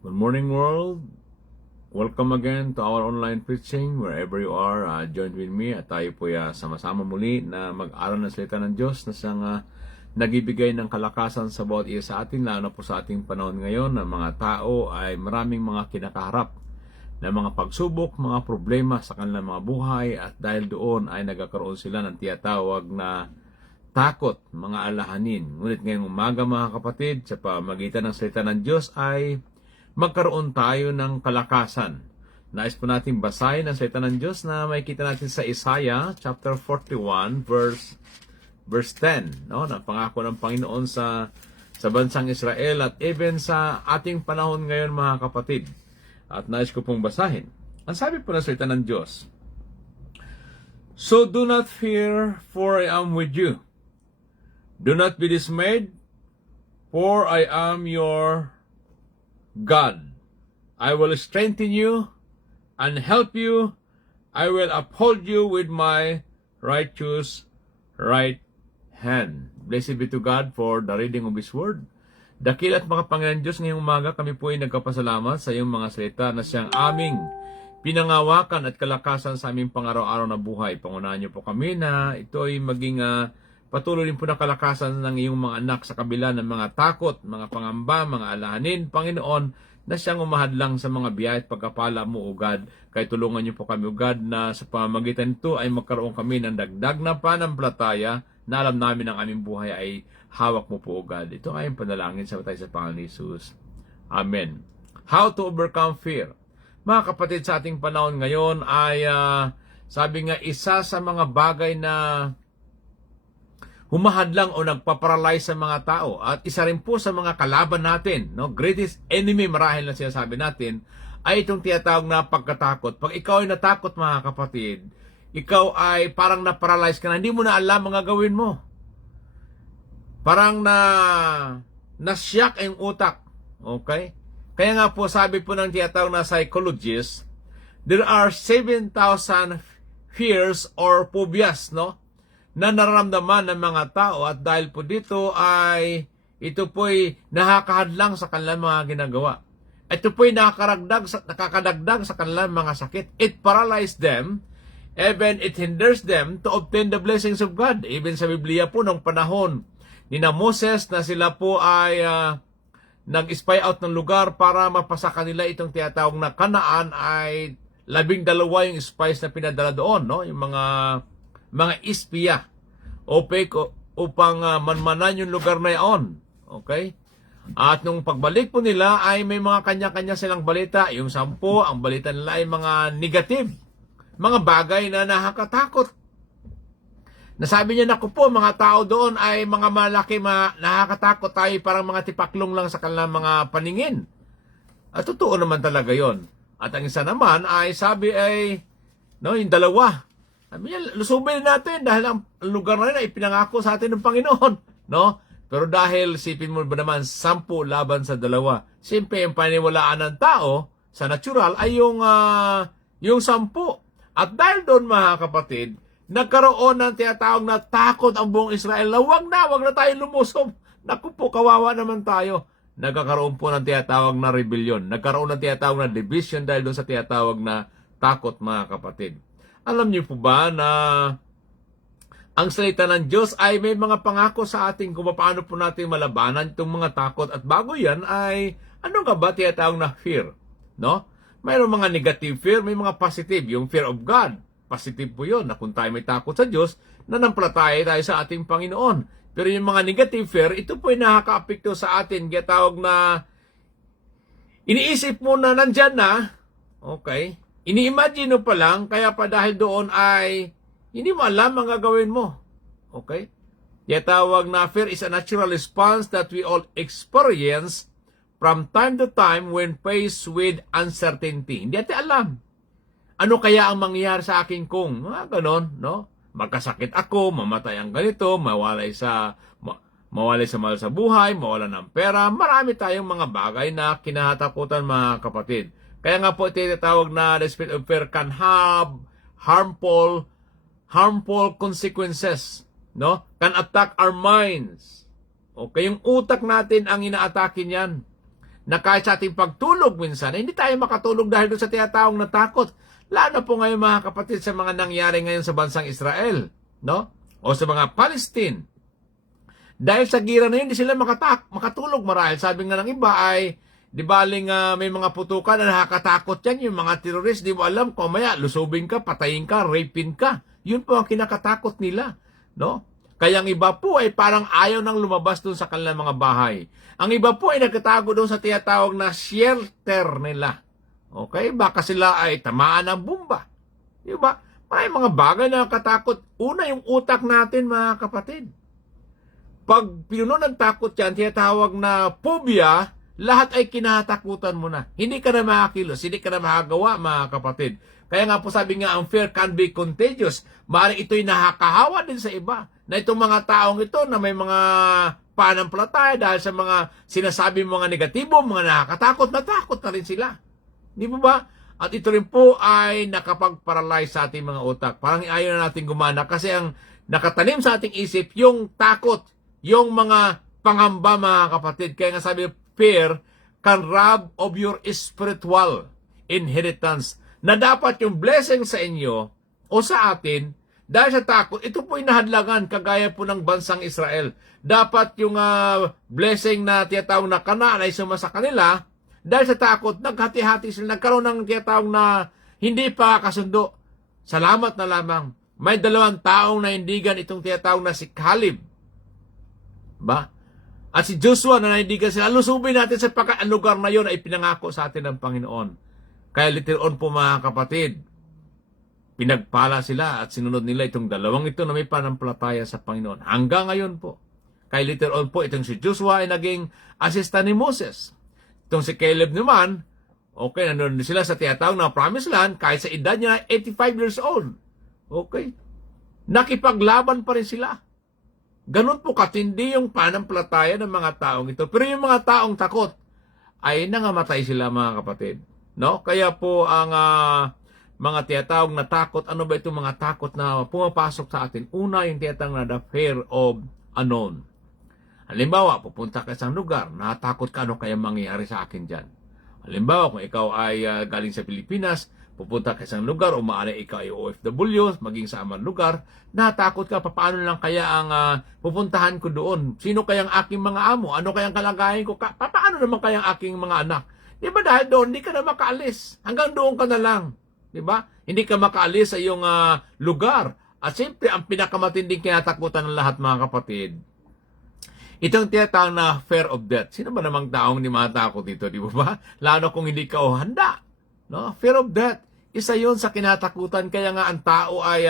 Good morning, world. Welcome again to our online preaching. Wherever you are, join with me at tayo po sama-sama muli na mag-aral ng salita ng Diyos na siyang nagibigay ng kalakasan sa bawat isa sa atin, lalo na po sa ating panahon ngayon na mga tao ay maraming mga kinakaharap na mga pagsubok, mga problema sa kanilang mga buhay, at dahil doon ay nagkakaroon sila ng tiyatawag na takot, mga alahanin. Ngunit ngayong umaga, mga kapatid, sa pamagitan ng salita ng Diyos ay magkaroon tayo ng kalakasan. Nais po natin basahin ang salita ng Diyos na makikita natin sa Isaiah chapter 41 verse 10, no? Na pangako ng Panginoon sa bansang Israel at even sa ating panahon ngayon, mga kapatid. At nais ko pong basahin. Ang sabi po ng salita ng Diyos, "So do not fear, for I am with you. Do not be dismayed, for I am your God. I will strengthen you and help you. I will uphold you with my righteous right hand." Blessed be to God for the reading of His Word. Dakil at makapangyarihan Diyos, ngayong umaga kami po ay nagkapasalamat sa iyong mga salita na siyang aming pinangawakan at kalakasan sa aming pang-araw-araw na buhay. Pangunahan niyo po kami na ito ay maging patuloy din po na kalakasan ng iyong mga anak sa kabila ng mga takot, mga pangamba, mga alahanin, Panginoon, na siyang umahadlang sa mga biyaya at pagkapala mo, O God. Kaya tulungan niyo po kami, O God, na sa pamamagitan nito ay magkaroon kami ng dagdag na pananampalataya na alam namin ang aming buhay ay hawak mo po, O God. Ito ay ang panalangin sa tayo sa Panginoon Jesus. Amen. How to overcome fear? Mga kapatid, sa ating panahon ngayon ay sabi nga, isa sa mga bagay na humahadlang o nagpaparalyze sa mga tao, at isa rin po sa mga kalaban natin, no, greatest enemy marahil na sinasabi natin, ay itong tinatawag na pagkatakot. Pag ikaw ay natakot, mga kapatid, ikaw ay parang na-paralyze ka na, hindi mo na alam ang gagawin mo. Parang na-shock ang utak. Okay? Kaya nga po, sabi po ng tinatawag na psychologist, there are 7,000 fears or phobias, no, na nararamdaman ng mga tao, at dahil po dito ay ito po'y nakakahadlang sa kanilang mga ginagawa. Ito po'y nakakadagdag sa kanilang mga sakit. It paralyzes them, even it hinders them to obtain the blessings of God. Even sa Biblia po, nung panahon ni Moses na sila po ay nag-spy out ng lugar para mapasa kanila itong tinatawag na Kanaan, ay 12 yung spies na pinadala doon, no? Yung mga espiya upang manmanan yung lugar na iyon. Okay? At nung pagbalik po nila ay may mga kanya-kanya silang balita. Yung 10, ang balita nila ay mga negative, mga bagay na nakakatakot. Nasabi niya, naku po, mga tao doon ay mga malaki, nakakatakot tayo, parang mga tipaklong lang sa kanilang mga paningin. At totoo naman talaga yon. At ang isa naman ay sabi ay, no, yung dalawa, sabi niya, lusubin natin dahil ang lugar na rin ay ipinangako sa atin ng Panginoon. No? Pero dahil, sipin mo ba naman, 10 laban sa 2. Siyempre, yung paniwalaan ng tao sa natural ay yung 10. At dahil doon, mga kapatid, nagkaroon ng tinatawag na takot ang buong Israel na wag na tayo lumusob. Naku po, kawawa naman tayo. Nagkakaroon po ng tinatawag na rebellion. Nagkaroon ng tinatawag na division dahil doon sa tinatawag na takot, mga kapatid. Alam niyo po ba na ang salita ng Diyos ay may mga pangako sa atin kung paano po natin malabanan itong mga takot, at bago yan ay ano nga ba tinatawag na fear? No? Mayroong mga negative fear, may mga positive. Yung fear of God, positive po yun, na kung tayo may takot sa Diyos, nanampalataya tayo sa ating Panginoon. Pero yung mga negative fear, ito po ay nakaka-apekto sa atin. Kaya tawag na iniisip mo na nandyan na, okay, ini-imagine mo pa lang, kaya pa dahil doon ay hindi mo alam ang gagawin mo. Okay? Kaya tawag na fear is a natural response that we all experience from time to time when faced with uncertainty. Hindi natin alam. Ano kaya ang mangyayari sa akin kung ganon, no? Magkasakit ako, mamatay ang ganito, mawalay sa mahal sa buhay, mawala ng pera. Marami tayong mga bagay na kinahatakutan, mga kapatid. Kaya nga po tinatawag na the spirit of fear can have harmful consequences, no? Can attack our minds. Okay, yung utak natin ang inaatake niyan. na kahit sa ating pagtulog minsan, hindi tayo makatulog dahil doon sa tinatawag na takot. Lalo po ngayon mga kapatid sa mga nangyari ngayon sa bansang Israel, no? O sa mga Palestine. Dahil sa gira na yun, hindi sila makatulog marahil. Sabi nga ng iba ay, di baling may mga putukan na nakakatakot yan, yung mga terrorist, di mo alam, kung maya, lusubin ka, patayin ka, rapin ka. Yun po ang kinakatakot nila, no? Kaya ang iba po ay parang ayaw nang lumabas doon sa kanilang mga bahay. Ang iba po ay nagtatago doon sa tinatawag na shelter nila. Okay? Baka sila ay tamaan ng bomba. Di ba? May mga bagay na nakatakot. Una, yung utak natin, mga kapatid. Pag pinuno ng takot yan, tinatawag na phobia, lahat ay kinatakutan mo na. Hindi ka na makakilos, hindi ka na makagawa, mga kapatid. Kaya nga po sabi nga, ang fear can be contagious. Maaaring ito'y nakakahawa din sa iba. Na itong mga taong ito na may mga pananampalataya dahil sa mga sinasabi mga negatibo, mga nakakatakot, natakot na rin sila. Di ba ba? At ito rin po ay nakapag-paralyze sa ating mga utak. Parang ayaw na natin gumana kasi ang nakatanim sa ating isip, yung takot, yung mga pangamba, mga kapatid. Kaya nga sabi, fear can rob of your spiritual inheritance. Na dapat yung blessing sa inyo o sa atin, dahil sa takot, ito po inahadlangan kagaya po ng bansang Israel. Dapat yung blessing na tiyatawag na Kanaan ay sumasa kanila, dahil sa takot, naghati-hati sila, nagkaroon ng tiyatawag na hindi pa kasundo. Salamat na lamang. May 2 taong naindigan itong tiyatawag na si Caleb. Ba? At si Joshua na naindigan sila, lusubin natin sa lugar na yon ay pinangako sa atin ng Panginoon. Kaya later on po mga kapatid, pinagpala sila at sinunod nila itong 2 ito na may pananampalataya sa Panginoon. Hanggang ngayon po. Kaya later on po, itong si Joshua ay naging assistant ni Moses. Itong si Caleb naman, okay, nandun sila sa tiyatawag na Promised Land, kahit sa edad niya 85 years old. Okay. Nakipaglaban pa rin sila. Ganun po katindi yung pananampalataya ng mga taong ito. Pero yung mga taong takot, ay nangamatay sila, mga kapatid. No? Kaya po ang mga tiyatawag na takot, ano ba itong mga takot na pumapasok sa atin? Una, yung tiyatawag na the fear of unknown. Halimbawa, pupunta ka sa isang lugar, natakot ka, ano kaya mangyayari sa akin dyan? Halimbawa, kung ikaw ay galing sa Pilipinas, pupunta ka sa isang lugar, o maaari ikaw ay OFW, maging sa amang lugar, natakot ka, paano lang kaya ang pupuntahan ko doon? Sino kayang aking mga amo? Ano kayang kalagayan ko? Paano naman kayang aking mga anak? Di ba dahil doon, hindi ka na makaalis. Hanggang doon ka na lang. Di ba? Hindi ka makaalis sa iyong lugar. At siyempre, ang pinakamatinding kinatakutan ng lahat, mga kapatid, itong tiyatawag na fear of death. Sino ba namang taong hindi matakot dito, di ba? Lalo kung hindi ka handa. No? Fear of death. Isa yon sa kinatakutan. Kaya nga ang tao ay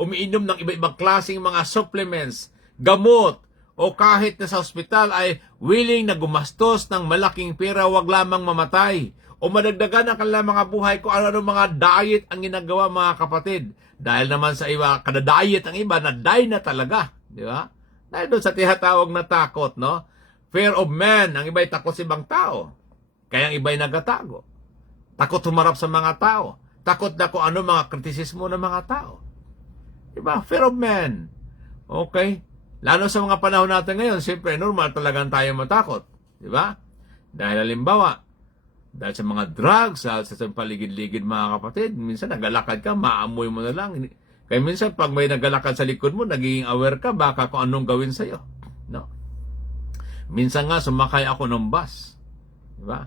umiinom ng iba-ibang klaseng mga supplements, gamot, o kahit na sa ospital ay willing na gumastos ng malaking pera, wag lamang mamatay. O madagdagan ang kanilang mga buhay kung ano mga diet ang ginagawa, mga kapatid. Dahil naman sa iba, kada diet ang iba, na-die na talaga. Di ba? Dahil doon sa tinatawag na takot, no? Fear of man. Ang iba'y takot sa ibang tao. Kaya ang iba'y nagatago. Takot humarap sa mga tao. Takot na kung ano mga kritisismo ng mga tao. Diba? Fear of man. Okay? Lalo sa mga panahon natin ngayon, siyempre, normal talagang tayo matakot. Diba? Dahil halimbawa, dahil sa mga drugs, sa paligid-ligid, mga kapatid, minsan nagalakad ka, maamoy mo na lang. Kaya minsan, pag may nagalakad sa likod mo, nagiging aware ka, baka kung anong gawin sa'yo. No? Minsan nga, sumakay ako ng bus. Diba?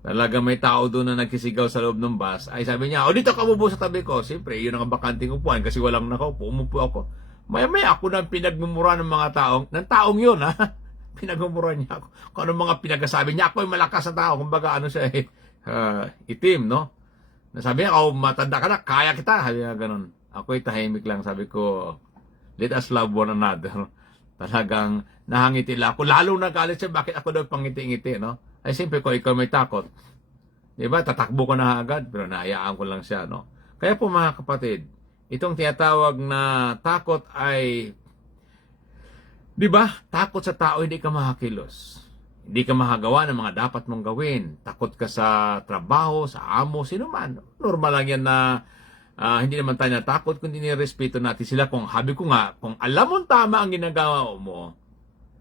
Talaga may tao doon na nagkisigaw sa loob ng bus. Ay sabi niya, o dito ka umupo sa tabi ko. Siyempre, yun ang bakanting upuan kasi walang nakaupo. Umupo ako. Maya-maya ako na pinagmumura ng mga taong yun, ha? Pinagmumura niya ako. Kung anong mga pinagasabi niya, ako ay malakas na tao. Kumbaga, ano siya, itim, no? Nasabi niya, matanda ka na, kaya kita. Sabi niya, ganun. Ako'y tahimik lang, sabi ko, let us love one another. Talagang nahangiti lang ako. Lalo nagalit siya, bakit ako daw pangiti-ngiti, no? Ay, siyempre, kung ikaw may takot, di ba, tatakbo ko na agad, pero naayaan ko lang siya, no? Kaya po, mga kapatid, itong tinatawag na takot ay, di ba, takot sa tao, hindi ka makakilos. Hindi ka makagawa ng mga dapat mong gawin. Takot ka sa trabaho, sa amo, sino man. Normal lang yan na hindi naman tayo natakot, kundi nirespeto natin sila. Kung habi ko nga, kung alam mo tama ang ginagawa mo,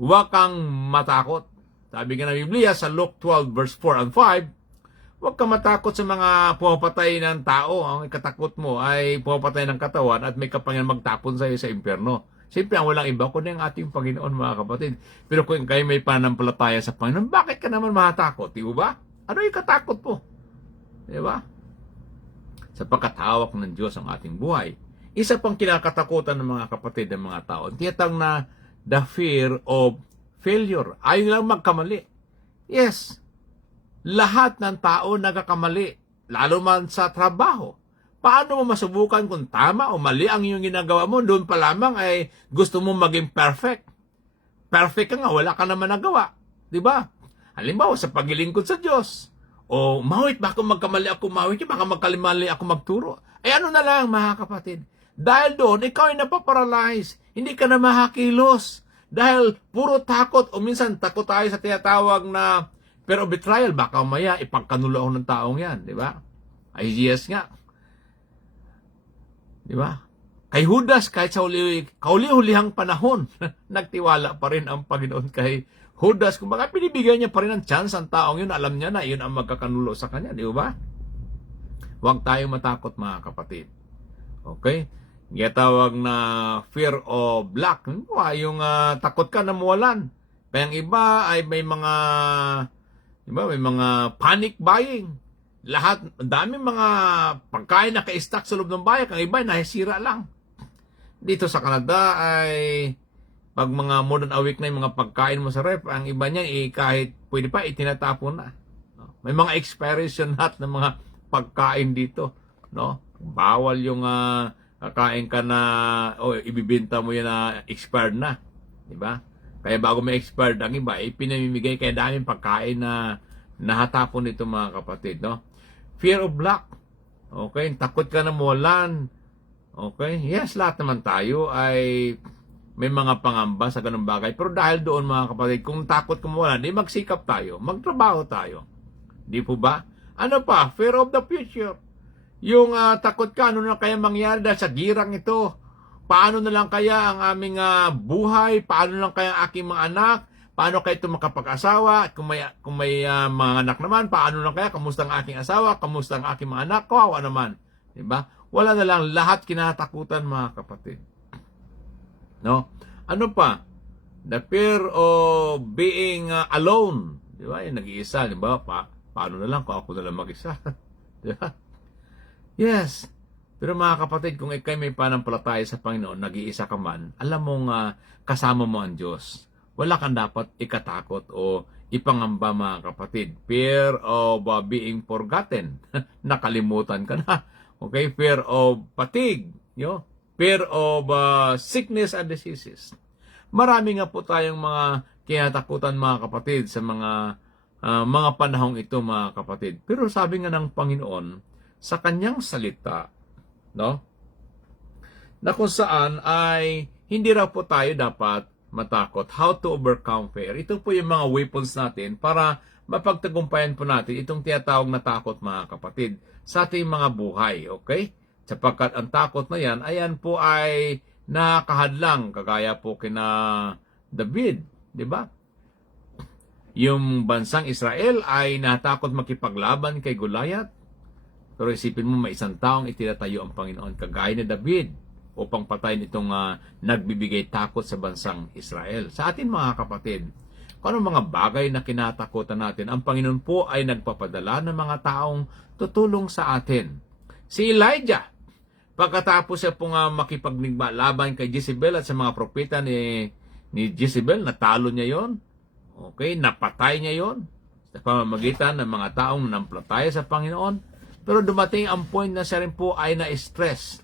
huwag kang matakot. Sabi nga ng Biblia sa Luke 12 verse 4 and 5, huwag ka matakot sa mga pumapatay ng tao. Ang ikatakot mo ay pumapatay ng katawan at may kapangyarihan magtapon sa iyo sa impyerno. Siyempre, ang walang iba kundi ang ating Panginoon, mga kapatid. Pero kung kayo may pananampalataya sa Panginoon, bakit ka naman matakot? Di ba? Ano yung katakot mo? Di ba? Sapagkat hawak ng Diyos ang ating buhay. Isa pang kinakatakutan ng mga kapatid ng mga tao, tiyatang na the fear of failure. Ayaw lang magkamali. Yes, lahat ng tao nagkakamali, lalo man sa trabaho. Paano mo masubukan kung tama o mali ang iyong ginagawa mo? Doon pa lamang ay gusto mo maging perfect. Perfect ka nga, wala ka naman nagawa. Di ba? Halimbawa, sa paglilingkod sa Diyos. O, mawit, baka magkamali ako, mawit, baka magkalimali ako magturo. Ay ano na lang, mga kapatid. Dahil doon, ikaw ay napaparalyze. Hindi ka na makakilos. Dahil puro takot, o minsan takot tayo sa tinatawag na pero betrayal, baka maya ipagkanulo ako ng taong yan, di ba? Ay yes nga. Di ba? Kay Judas, kahit sa kauli-hulihang panahon, nagtiwala pa rin ang Panginoon kay Judas. Kung baka pinibigyan niya pa rin ng chance ang taong yun, alam niya na yun ang magkakanulo sa kanya, di ba? Huwag tayong matakot, mga kapatid. Okay? Tawag na fear of lack. Yung takot ka na mawalan. Kaya ang iba ay may mga panic buying. Lahat, daming mga pagkain na ka-stock sa loob ng bayan. Ang iba ay nahisira lang. Dito sa Canada ay pag mga more than a week na yung mga pagkain mo sa ref, ang iba niya kahit pwede pa itinatapon na. May mga expiration date ng mga pagkain dito, no? Bawal yung kakain ka na ibibenta mo yan na expired na, di ba? Kaya bago may expired ang iba, pinamimigay kaya daming pagkain na nahatapon nito, mga kapatid, no? Fear of lack. Okay, takot ka na mawalan. Okay, yes, lahat naman tayo ay may mga pangamba sa ganung bagay. Pero dahil doon, mga kapatid, kung takot ka mawalan, di magsikap tayo, magtrabaho tayo. Di po ba? Ano pa? Fear of the future. Yung takot ka, ano na kaya mangyari dahil sa girang ito? Paano na lang kaya ang aming buhay? Paano na lang kaya ang aking mga anak? Paano kaya ito makapag-asawa? Kung may mga anak naman, paano lang kaya? Kamusta ang aking asawa? Kamusta ang aking mga anak? Kawawa naman. Diba? Wala na lang, lahat kinatakutan, mga kapatid. No? Ano pa? The fear of being alone. Diba? Yung nag-iisa, diba? Paano na lang kung ako na lang mag-isa? Diba? Yes. Pero mga kapatid, kung ikay may panampalataya sa Panginoon, nag-iisa ka man, alam mong kasama mo ang Diyos. Wala kang dapat ikatakot o ipangamba, mga kapatid. Fear of being forgotten. Nakalimutan ka na. Okay? Fear of fatigue. Fear of sickness and diseases. Marami nga po tayong mga kinatakutan, mga kapatid, sa mga panahong ito, mga kapatid. Pero sabi nga ng Panginoon, sa kanyang salita, no? Na kung saan ay hindi raw po tayo dapat matakot. How to overcome fear. Ito po yung mga weapons natin para mapagtagumpayan po natin itong tinatawag na takot, mga kapatid, sa ating mga buhay. Okay? Sapagkat ang takot na yan, ayan po ay nakahadlang, kagaya po kina David. Diba? Yung bansang Israel ay natakot makipaglaban kay Goliath. Pero isipin mo, may isang taong itinatayo ang Panginoon kagaya ni David upang patayin itong nagbibigay takot sa bansang Israel. Sa atin, mga kapatid, kung ano mga bagay na kinatakutan natin, ang Panginoon po ay nagpapadala ng mga taong tutulong sa atin. Si Elijah, pagkatapos siya pong makipaglaban kay Jezebel at sa mga propeta ni Jezebel, natalo niya yon. Okay, napatay niya yon sa pamamagitan ng mga taong nanampalataya sa Panginoon. Pero dumating ang point na siya rin po ay na-stress,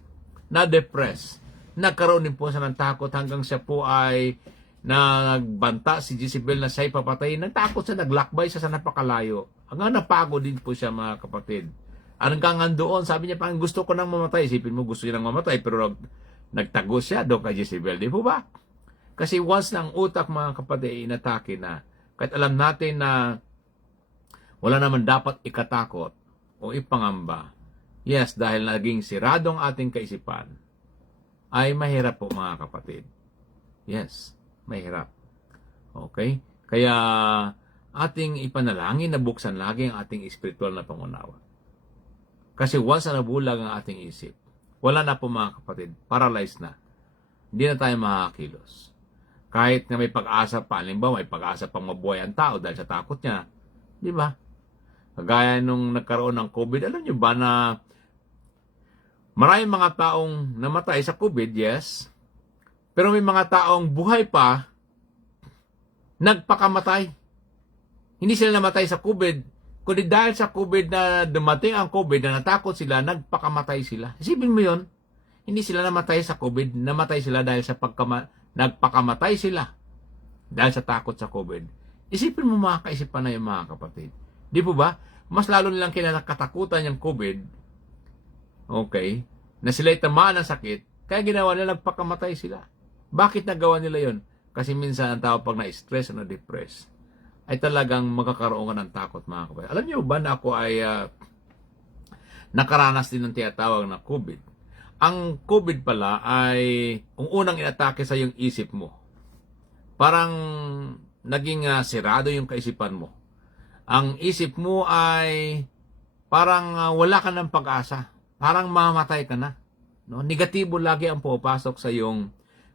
na-depress. Nagkaroon din po siya ng takot hanggang siya po ay nagbanta si Jezebel na siya'y papatayin. Nagtakot siya, naglakbay siya sa napakalayo. Hanggang napagod din po siya, mga kapatid. Hanggang doon, sabi niya, parang gusto ko nang mamatay. Isipin mo, gusto niya nang mamatay, pero nagtago siya doon kay Jezebel. Di po ba? Kasi once na ang utak, mga kapatid, inatake na. Kahit alam natin na wala naman dapat ikatakot o ipangamba. Yes, dahil naging siradong ating kaisipan, ay mahirap po, mga kapatid. Yes, mahirap. Okay? Kaya ating ipanalangin na buksan lagi ang ating espiritual na pangunawa. Kasi once na nabulag ang ating isip, wala na po mga kapatid, paralyzed na. Hindi na tayo makakakilos. Kahit na may pag-asa pa, halimbawa may pag-asa pang mabuhay ang tao dahil sa takot niya, di ba? Kagaya nung nagkaroon ng COVID, alam niyo ba na maraming mga taong namatay sa COVID, yes. Pero may mga taong buhay pa, nagpakamatay. Hindi sila namatay sa COVID, kundi dahil sa COVID na dumating ang COVID na natakot sila, nagpakamatay sila. Isipin mo yun, hindi sila namatay sa COVID, namatay sila dahil sa nagpakamatay sila dahil sa takot sa COVID. Isipin mo mga kaisipan na yung mga kapatid. Di po ba? Mas lalo nilang kinakatakutan yung COVID, okay, na sila'y tamaan ng sakit, kaya ginawa nila, nagpakamatay sila. Bakit nagawa nila yon? Kasi minsan ang tao pag na-stress o na-depress, ay talagang magkakaroon ka ng takot mga kapatid. Alam niyo ba na ako ay nakaranas din ng tinatawag na COVID? Ang COVID pala ay kung unang inatake sa yung isip mo. Parang naging sirado yung kaisipan mo. Ang isip mo ay parang wala ka ng pag-asa. Parang mamamatay ka na. No? Negatibo lagi ang pupasok sa yung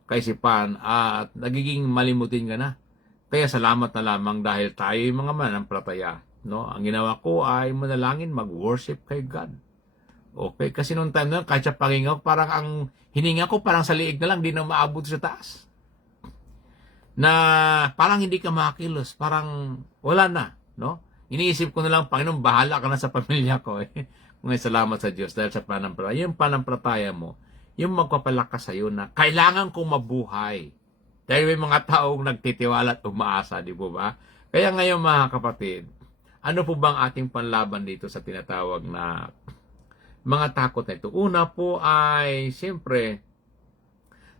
kaisipan at nagiging malimutin ka na. Kaya salamat na lamang dahil tayo yung mga mananampalataya. No? Ang ginawa ko ay manalangin, mag-worship kay God. Okay? Kasi noong time na kahit sa pangingaw, parang ang hininga ko parang sa liig na lang, di na maabot sa taas. Na parang hindi ka makilos, parang wala na. No? Iniisip ko na lang, Panginoon, bahala ka na sa pamilya ko. Ngayon, salamat sa Diyos dahil sa pananampalataya. Yung pananampalataya mo, yung magpapalakas sa iyo na kailangan kong mabuhay. Dahil may mga taong nagtitiwala at umaasa, di po ba? Kaya ngayon mga kapatid, ano po bang ating panlaban dito sa tinatawag na mga takot na ito? Una po ay, siyempre,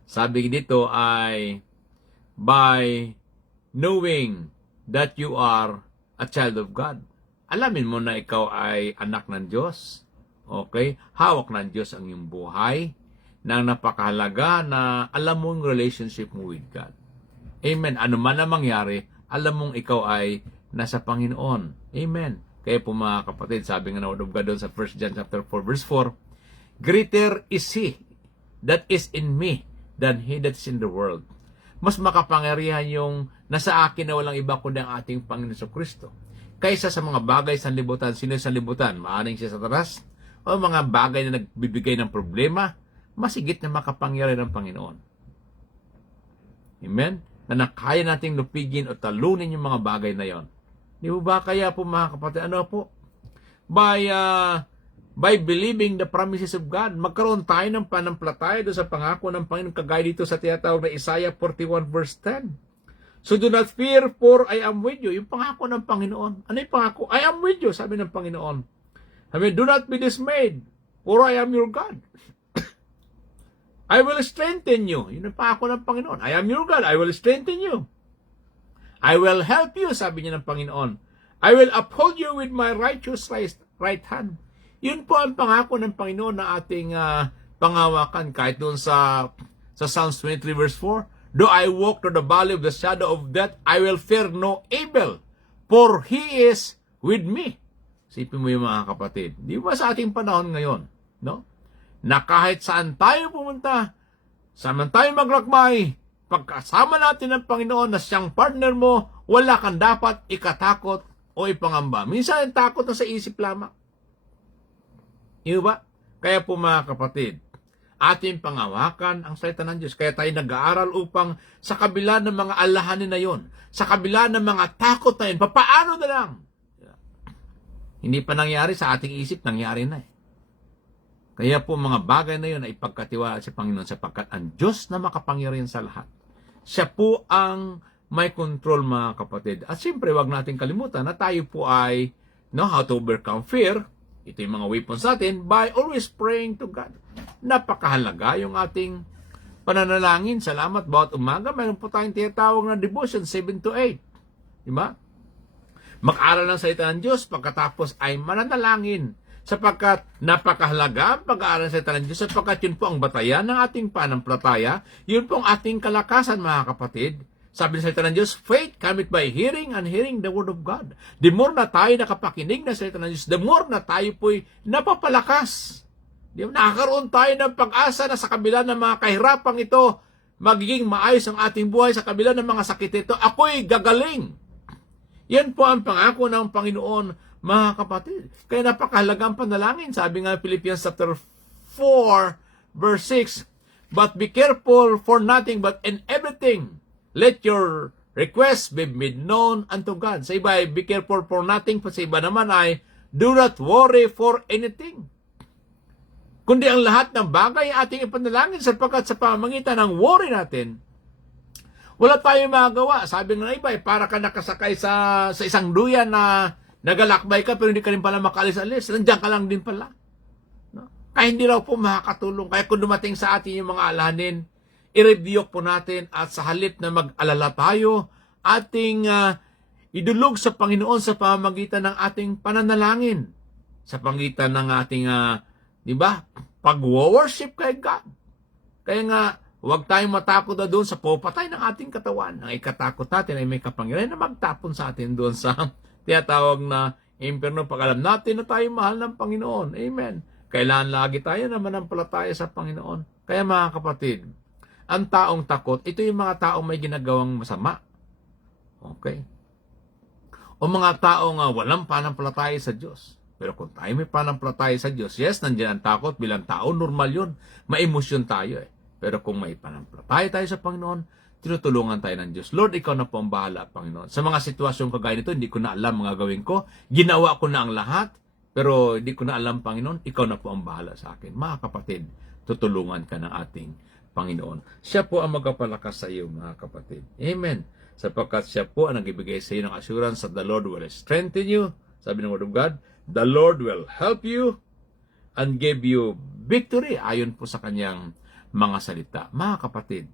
sabi dito ay, by knowing that you are a child of God. Alamin mo na ikaw ay anak ng Diyos. Okay? Hawak ng Diyos ang iyong buhay. Na napakahalaga na alam mo yung relationship mo with God. Amen. Ano man ang mangyari, alam mong ikaw ay nasa Panginoon. Amen. Kaya po mga kapatid, sabi nga na Word of God doon sa 1 John chapter 4 verse 4, greater is He that is in me than he that is in the world. Mas makapangyarihan yung nasa akin na walang iba kundi ang ating Panginoon Kristo. Kaysa sa mga bagay sa libutan, sino sa libutan? Maaring siya sa taras? O mga bagay na nagbibigay ng problema? Masigit na makapangyarihan ng Panginoon. Amen? Na kaya nating lupigin o talunin yung mga bagay na yon. Di ba kaya po mga kapatid, ano po? By believing the promises of God, magkaroon tayo ng pananampalataya doon sa pangako ng Panginoon, kagaya dito sa tinatawag na Isaiah 41 verse 10. So do not fear, for I am with you. Yung pangako ng Panginoon. Ano yung pangako? I am with you, sabi ng Panginoon. Sabi, do not be dismayed, for I am your God. I will strengthen you. Yun ang pangako ng Panginoon. I am your God. I will strengthen you. I will help you, sabi niya ng Panginoon. I will uphold you with my righteous right hand. Yun po ang pangako ng Panginoon na ating pangawakan. Kahit doon sa Psalms 23 verse 4, though I walk through the valley of the shadow of death, I will fear no evil, for He is with me. Sipin mo yung mga kapatid. Di ba sa ating panahon ngayon, no? Na kahit saan tayo pumunta, saan tayo maglakbay, pagkasama natin ng Panginoon na siyang partner mo, wala kang dapat ikatakot o ipangamba. Minsan ang takot na sa isip lamang. Di ba? Kaya po mga kapatid, ating pangawakan ang salita ng Diyos. Kaya tayo nag-aaral upang sa kabila ng mga alahanin na yon, sa kabila ng mga takot na yun, papaano na lang? Hindi pa nangyari sa ating isip, nangyari na eh. Kaya po mga bagay na yun ay ipagkatiwala sa Panginoon sapagkat ang Diyos na makapangyarihan sa lahat. Siya po ang may control mga kapatid. At siyempre, wag natin kalimutan na tayo po ay how to overcome fear. Ito yung mga weapons natin by always praying to God. Napakahalaga yung ating pananalangin. Salamat. Bawat umaga, mayroon po tayong tinatawag na devotion 7 to 8. Diba? Mag-aral ng salita ng Diyos pagkatapos ay mananalangin. Sapagkat napakahalaga ang pag-aaral sa salita ng Diyos sapagkat yun po ang batayan ng ating pananampalataya, yun po ang ating kalakasan mga kapatid. Sabi ng salita ng Diyos, faith cometh by hearing and hearing the word of God. The more na tayo nakapakinig ng salita ng Diyos, the more na tayo po'y napapalakas. Di ba? Nakakaroon tayo ng pag-asa na sa kabila ng mga kahirapang ito, magiging maayos ang ating buhay sa kabila ng mga sakit ito. Ako'y gagaling. Yan po ang pangako ng Panginoon, mga kapatid. Kaya napakahalaga ang panalangin. Sabi nga Philippians chapter 4, verse 6, but be careful for nothing but in everything. Let your request be made known unto God. Sa iba ay be careful for nothing. Sa iba naman ay do not worry for anything. Kundi ang lahat ng bagay ating ipanalangin sapagkat sa pamamagitan ng worry natin, wala tayong magagawa. Sabi ng iba, para ka nakasakay sa isang duyan na nagalakbay ka pero hindi ka rin pala makaalis-alis. Nandiyan ka lang din pala. No? Kaya hindi raw po makakatulong. Kaya kung dumating sa atin yung mga alhanin, i-review po natin at sa halip na mag-alala tayo, ating idulog sa Panginoon sa pamamagitan ng ating pananalangin. Sa pangitan ng ating, di ba, pag-worship kay God. Kaya nga, huwag tayong matakot na doon sa pupatay ng ating katawan. Ang ikatakot natin ay may kapangyarihan na magtapon sa atin doon sa tinatawag na impyerno pag alam natin na tayo mahal ng Panginoon. Amen. Kailangan lagi tayo na manampalataya sa Panginoon. Kaya mga kapatid, ang taong takot, ito yung mga taong may ginagawang masama. Okay? O mga taong walang panampalataya sa Diyos. Pero kung tayo may panampalataya sa Diyos, yes, nandiyan ang takot bilang tao, normal yun. May emosyon tayo eh. Pero kung may panampalataya tayo sa Panginoon, tinutulungan tayo ng Diyos. Lord, ikaw na po ang bahala, Panginoon. Sa mga sitwasyon kagaya nito, hindi ko na alam mga gawin ko. Ginawa ko na ang lahat, pero hindi ko na alam, Panginoon, ikaw na po ang bahala sa akin. Mga kapatid, tutulungan ka ng ating Panginoon. Siya po ang magpapalakas sa iyo, mga kapatid. Amen. Sapagkat siya po ang nagbibigay sa iyo ng assurance that the Lord will strengthen you. Sabi ng Word of God, the Lord will help you and give you victory. Ayon po sa kanyang mga salita. Mga kapatid,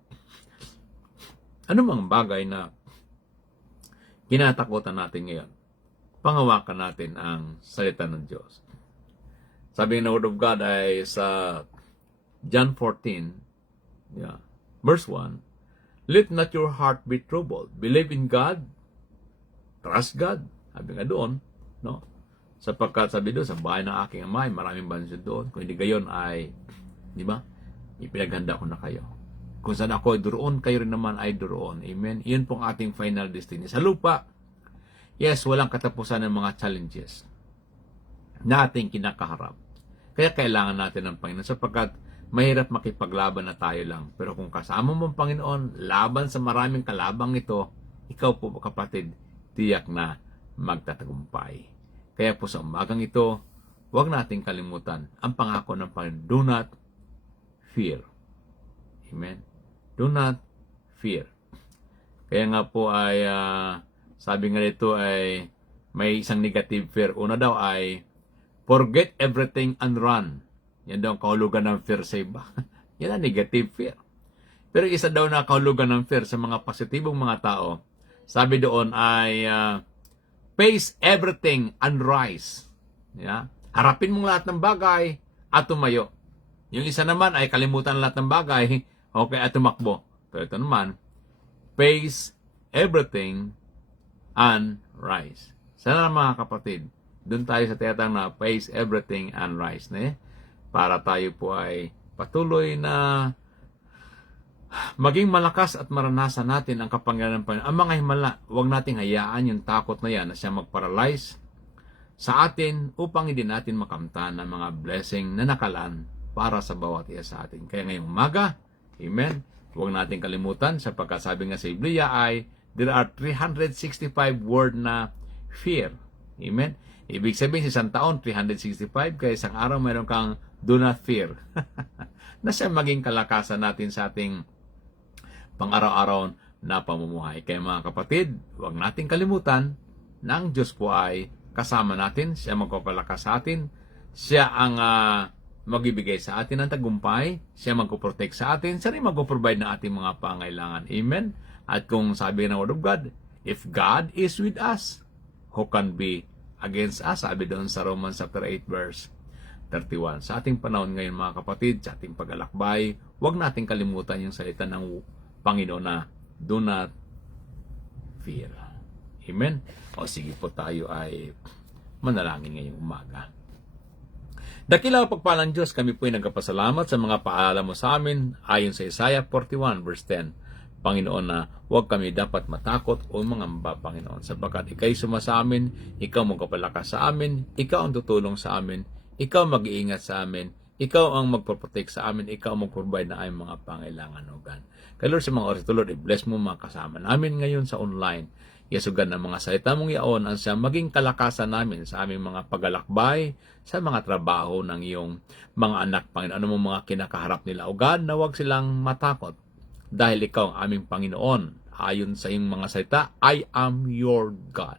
ano mang bagay na kinatakutan natin ngayon, pangawakan natin ang salita ng Diyos. Sabi ng Word of God ay sa John 14, verse 1, let not your heart be troubled. Believe in God. Trust God. Sabi nga doon, no? Sapagkat sabi doon, sa bahay ng aking ama, maraming bansyon doon. Kung hindi gayon ay, di ba, ipinaghanda ko na kayo. Kung saan ako ay duroon, kayo rin naman ay duroon. Amen? Iyon pong ating final destiny. Sa lupa, yes, walang katapusan ng mga challenges na ating kinakaharap. Kaya kailangan natin ng Panginoon sapagkat mahirap makipaglaban na tayo lang. Pero kung kasama mo ang Panginoon, laban sa maraming kalabang ito, ikaw po kapatid, tiyak na magtatagumpay. Kaya po sa umagang ito, huwag nating kalimutan ang pangako ng Panginoon. Do not fear. Amen? Do not fear. Kaya nga po ay, sabi nga dito ay, may isang negative fear. Una daw ay, forget everything and run. Yan daw ang kahulugan ng fear sa iba. Yan ang negative fear. Pero isa daw na kahulugan ng fear sa mga positibong mga tao, sabi doon ay face everything and rise. Yeah? Harapin mong lahat ng bagay at tumayo. Yung isa naman ay kalimutan lahat ng bagay, okay, at tumakbo. Pero ito naman, face everything and rise. Sana mga kapatid, doon tayo sa tiyatang na face everything and rise. Para tayo po ay patuloy na maging malakas at maranasan natin ang kapangyarihan ng Panginoon. Ang mga himala, huwag nating hayaan yung takot na yan na siya mag-paralyze sa atin upang hindi natin makamtan ng mga blessing na nakalaan para sa bawat isa sa atin. Kaya ngayong umaga, amen, huwag natin kalimutan sapagkat sabi nga sa Biblia ay there are 365 word na fear. Amen. Ibig sabihin sa isang taon, 365, kaya isang araw mayroon kang do not fear. Na siya maging kalakasan natin sa ating pang-araw-araw na pamumuhay. Kaya mga kapatid, huwag nating kalimutan na ang Diyos po ay kasama natin. Siya magpapalakas sa atin. Siya ang magbibigay sa atin ng tagumpay. Siya magpo-protect sa atin. Siya rin magpo-provide ng ating mga pangailangan. Amen? At kung sabi ng Word of God, if God is with us, who can be against us? Sabi doon sa Romans chapter 8 verse 31. Sa ating panahon ngayon mga kapatid, sa ating pag-alakbay, huwag nating kalimutan yung salita ng Panginoon na do not fear. Amen? O sige po, tayo ay manalangin ngayong umaga. Dakilang pagpalang Diyos, kami po ay nagpapasalamat sa mga paalala mo sa amin ayon sa Isaiah 41 verse 10. Panginoon, na huwag kami dapat matakot o mangamba, Panginoon, sapagkat Ika'y suma sa amin, Ikaw magpapalakas sa amin, Ikaw ang tutulong sa amin, Ikaw mag-iingat sa amin, Ikaw ang magproprotect sa amin, Ikaw ang mag-provide na aming mga pangailangan, O God. Kaya Lord, sa mga oras ito, Lord, i-bless mo mga kasama namin ngayon sa online. Yesugan ng mga salita mong yaon ang siyang maging kalakasan namin sa aming mga paglalakbay, sa mga trabaho ng iyong mga anak, Panginoon. Ano mong mga kinakaharap nila, O God, na huwag silang matakot. Dahil Ikaw ang aming Panginoon. Ayon sa iyong mga salita, I am your God.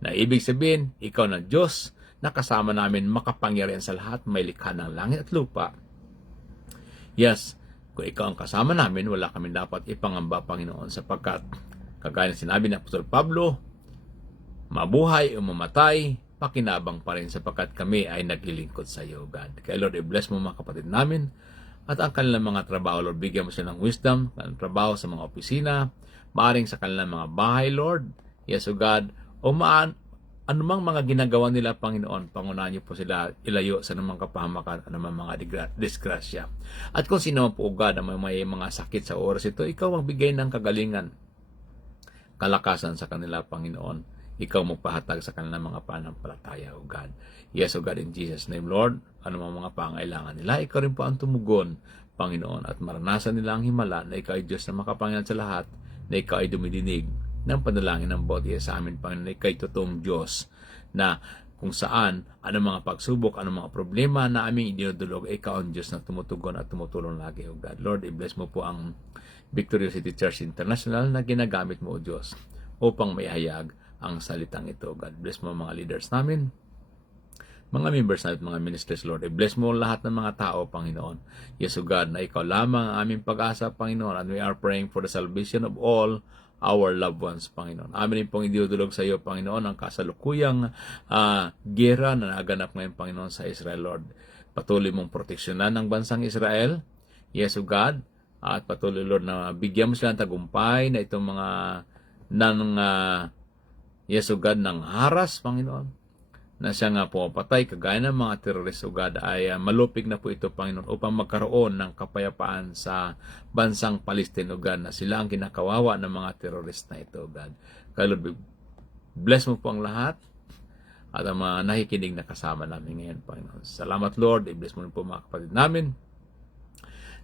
Na ibig sabihin, Ikaw na Diyos na kasama namin makapangyarihan sa lahat, may likha ng langit at lupa. Yes, kung Ikaw ang kasama namin, wala kami dapat ipangamba, Panginoon, sapagkat kagaya ng sinabi ni Apostol Pablo, mabuhay o mamatay, pakinabang pa rin sapagkat kami ay naglilingkod sa iyo, God. Kaya Lord, i-bless mo mga kapatid namin at ang kanilang mga trabaho, Lord. Bigyan mo sila ng wisdom, kanilang trabaho sa mga opisina, maaring sa kanilang mga bahay, Lord. Yes, O God. O anumang mga ginagawa nila, Panginoon, pangunahan niyo po sila ilayo sa anumang kapahamakan, anumang mga disgrasya. At kung sino po, O God, ang may mga sakit sa oras ito, Ikaw magbigay ng kagalingan, kalakasan sa kanila, Panginoon. Ikaw magpahatag sa kanilang mga pananampalataya, O God. Yes, O God, in Jesus' name, Lord, ano mga pangailangan nila, Ikaw rin po ang tumugon, Panginoon, at maranasan nila ang himala na Ikaw ay Diyos na makapangyarihan sa lahat, na Ikaw ay dumidinig ng panalangin ng bawat isa sa amin, Panginoon, na Ikaw ay totoong Diyos, na kung saan, mga pagsubok, mga problema na aming idinudulog, Ikaw ang Diyos na tumutugon at tumutulong lagi, O God. Lord, i-bless mo po ang Victory City Church International na ginagamit mo, O Diyos, upang maihayag ang salitang ito. God bless mo mga leaders namin, mga members natin, mga ministers, Lord. I-bless mo lahat ng mga tao, Panginoon. Yes, O God, na Ikaw lamang ang aming pag-asa, Panginoon, and we are praying for the salvation of all our loved ones, Panginoon. Amin rin pong idudulog sa iyo, Panginoon, ang kasalukuyang gera na naganap ngayon, Panginoon, sa Israel, Lord. Patuloy mong proteksyonan ng bansang Israel, yes, O God, at patuloy, Lord, na bigyan mo sila ng tagumpay na itong mga yes, O God, ng haras, Panginoon, na siya nga pumapatay, kagaya ng mga terrorist, O God, ay malupig na po ito, Panginoon, upang magkaroon ng kapayapaan sa bansang Palestine, O God, na sila ang kinakawawa ng mga terrorist na ito, O God. Kaya Lord, bless mo po ang lahat at ang mga nakikinig na kasama namin ngayon, Panginoon. Salamat, Lord. I-bless mo rin po mga kapatid namin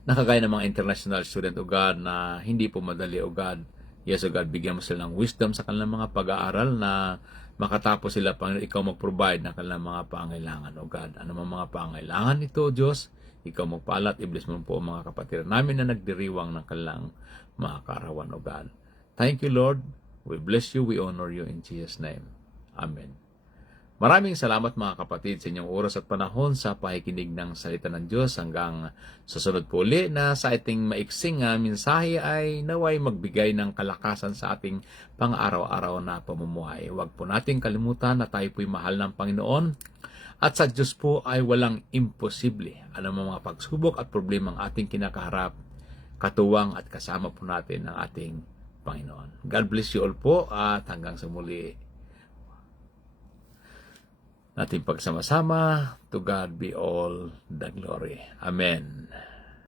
na kagaya ng mga international student, O God, na hindi po madali, O God. Yes, O God, bigyan mo sila ng wisdom sa kanilang mga pag-aaral na makatapos sila, Panginoon, Ikaw mag-provide ng kanilang mga pangailangan, O God. Ano mga pangailangan ito, Diyos? Ikaw magpaalat, i-bless mo po mga kapatid namin na nagdiriwang ng kanilang mga kaarawan, O God. Thank you, Lord. We bless you, we honor you in Jesus' name. Amen. Maraming salamat mga kapatid sa inyong oras at panahon sa pakikinig ng salita ng Diyos. Hanggang susunod po uli na sa ating maiksing mensahe ay naway magbigay ng kalakasan sa ating pang-araw-araw na pamumuhay. Huwag po nating kalimutan na tayo po'y mahal ng Panginoon at sa Diyos po ay walang imposible. Mga pagsubok at problema ang ating kinakaharap, katuwang at kasama po natin ang ating Panginoon. God bless you all po at hanggang sa muli. Nating pagsama-sama, to God be all the glory. Amen.